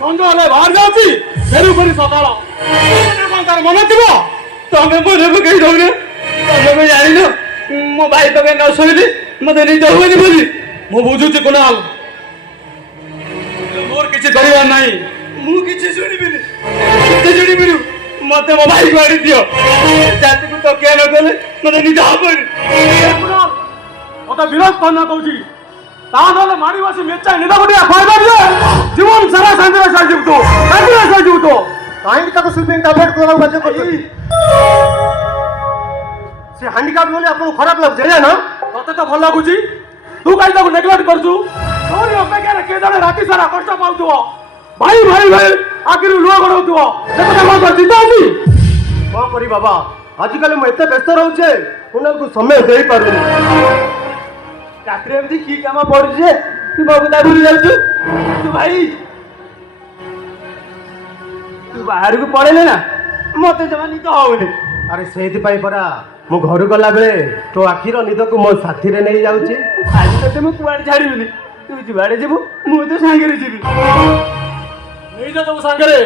ସଞ୍ଜ ହେଲେ ବାହାର ଯାଉଛି ଫେରୁ ଫେରି ସକାଳ କଣ ତାର ମନେ ଥିବ? ତମେ ମନେ ପକେଇ ଦଉନ, ତମେ ଜାଣିନ ମୋ ଭାଇ ତମେ ନ ଶୋଇଲେ ମତେ ନିଦ ହୁଏନି ବୋଲି। ମୁଁ ବୁଝୁଛି କୁନାଲ, ମୋର କିଛି କରିବାର ନାହିଁ। ମୁଁ କିଛି ଶୁଣିବିନି, କିଛି ଶୁଣିବିନି। ମତେ ମୋ ଭାଇକୁ ଆଣି ଦିଅ, ଜାତିକୁ ତକିଆ ନ କଲେ ମତେ ନିଦ ହବନି। ମତେ ବିରୋଧ କରନା କହୁଛି, ତା ନହେଲେ ମାରି ବସି ମେଚା ନିଦ ଗୋଟିଏ ଖାଇବା ଯେ ଜୀବନ ସାରା ଶାନ୍ତିରେ ସହିଯିବୁ ତୁ, ଶାନ୍ତିରେ ସହିଯିବୁ ତୁ। କାହିଁକି ତାକୁ ସୁଇପିଂ ଟାବଲେଟ୍ ଦେବାକୁ ବାଧ୍ୟ କରୁଛନ୍ତି? ସେ ହାଣ୍ଡିକାପ ବୋଲି ଆପଣଙ୍କୁ ଖରାପ ଲାଗୁଛି ନା? ତତେ ତ ଭଲ ଲାଗୁଛି, ତୁ କାହିଁ ତାକୁ ନେଗ୍ଲେକ୍ଟ କରୁଛୁ? ତୋରି ଅପେକ୍ଷାରେ କିଏ ଜଣେ ରାତି ସାରା କଷ୍ଟ ପାଉଥିବ, ଭାଇ ଭାଇ ଭାଇ ଆଖିରୁ ଲୁହ ଗଡ଼ଉଥିବ, ସେ କଥା ମୋର ଚିନ୍ତା ଅଛି। କଣ କରି ବାବା, ଆଜିକାଲି ମୁଁ ଏତେ ବ୍ୟସ୍ତ ରହୁଛେ କୁନାଲକୁ ସମୟ ଦେଇପାରୁନି। ରାତିରେ ଏମିତି କି କାମ ପଡୁଛି ଯେ ତୁ ବଗୁତା ଭୁଲି ଯାଉଛୁ? ତୁ ଭାଇ ତୁ ବାହାରକୁ ପଳେଇଲେ ନା ମତେ ଜମା ନିଦ ହଉନି। ଆରେ ସେଇଥିପାଇଁ ପରା ମୁଁ ଘରୁ ଗଲା ବେଳେ ତୋ ଆଖିର ନିଦକୁ ମୋ ସାଥିରେ ନେଇ ଯାଉଛି। ଆଜି ତତେ ମୁଁ କୁଆଡେ ଛାଡିବିନି, ତୁ ଯୁଆଡେ ଯିବୁ ମୁଁ ତୋ ସାଙ୍ଗରେ ଯିବି। ନେଇଯ ତମ ସାଙ୍ଗରେ,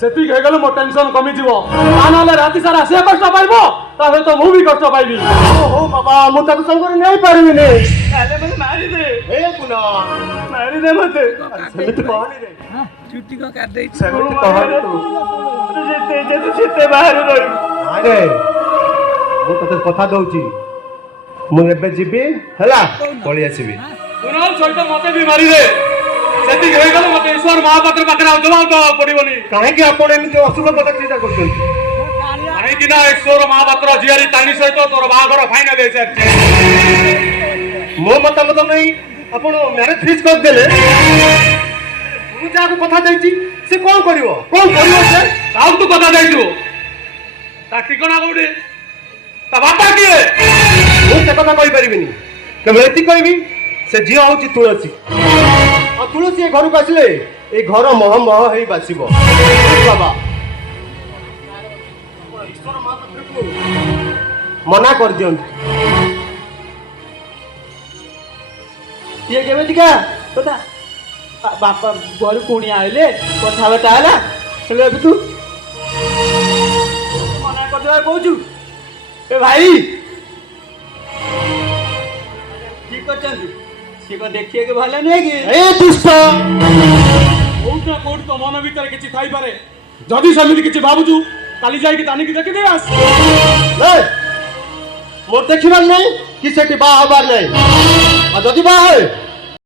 ସେତିକି ହେଇଗଲେ ମୋ ଟେନସନ କମିଯିବ। ତା ନହେଲେ ରାତି ସାରା ସେ କଷ୍ଟ ପାଇବ, ତା ସହିତ ମୁଁ ବି କଷ୍ଟ ପାଇବି। ଓହୋ ବାବା, ମୁଁ ତାକୁ ସାଙ୍ଗରେ ନେଇପାରିବିନି। ତାହେଲେ ମତେ ମାରିଦେ, ଏ କୁନା, ମାରିଦେ ମତେ। ସେମିତି କହନି ରେ, ଚୁଟି କଣ କାଟିଦେଇଛି? ସେମିତି କହନି ତୁ। ତୁ ଯେତେ ଇଚ୍ଛା ତୁ ସେତେ ବାହାରେ ରହିବୁ। ନାଇଁ ରେ, ମୁଁ ତତେ କଥା ଦଉଛି, ମୁଁ ଏବେ ଯିବି ହେଲା, ପଳେଇ ଆସିବି। କୁନାଲ ସହିତ ମତେ ବି ମାରିଦେ, ସେତିକି ହେଇଗଲେ ମତେ ଈଶ୍ୱର ମହାପାତ୍ର ପାଖରେ ଆଉ ଜବାବ ଦେବାକୁ ପଡିବନି। କାହିଁକି ଆପଣ ଏମିତି ଅଶୁଭ କଥା ଚିନ୍ତା କରୁଛନ୍ତି? କାହିଁକି ନା ଈଶ୍ୱର ମହାପାତ୍ର ଝିଆରୀ ତାନି ସହିତ ତୋର ବାହାଘର ଫାଇନାଲ ହେଇସାରିଛି। ମୋ ମତାମତ ନେଇ ଆପଣ ମ୍ୟାରେଜ ଫିକ୍ସ କରିଦେଲେ। ମୁଁ ଯାହାକୁ କଥା ଦେଇଛି ସେ କଣ କରିବ? କଣ କରିବ ସେ? କାହାକୁ ତୁ କଥା ଦେଇଛୁ? ତା ଠିକଣା କୋଉଠି? ତା ବାପା କିଏ? ମୁଁ ସେ କଥା କହିପାରିବିନି, କେବଳ ଏତିକି କହିବି ସେ ଝିଅ ହଉଛି ତୁଳସୀ। ଆଉ ତୁଳସୀ ଏ ଘରକୁ ଆସିଲେ ଏ ଘର ମହ ମହ ହେଇ ବାସିବ। ବାବା ଈଶ୍ୱର ମହାପାତ୍ରକୁ ମନା କରିଦିଅନ୍ତୁ। ଇଏ କେମିତିକା କଥା? ବାପା ଘରୁ ପୁଣି ଆଇଲେ କଥାବାର୍ତ୍ତା ହେଲା, ହେଲେ ଏବେ ତୁ ମନା କରିଦେବା କହୁଛୁ? ଏ ଭାଇ ଠିକ କରିଛନ୍ତି, ସିଏ କଣ ଦେଖିବାକୁ ଭଲ ନୁହେଁ କି? ଏ ଦୁଷ୍ଟ, କୋଉଠି ନା କୋଉଠି ତ ମନ ଭିତରେ କିଛି ଥାଇପାରେ। ଯଦି ସେମିତି କିଛି ଭାବୁଛୁ, କାଲି ଯାଇକି ତାନିକି ଦେଖିଦେ ଆସ। ମୋର ଦେଖିବାର ନାହିଁ କି ସେଠି ବାହା ହବାର ନାହିଁ। ଆଉ ଯଦି ବାହା ହୁଏ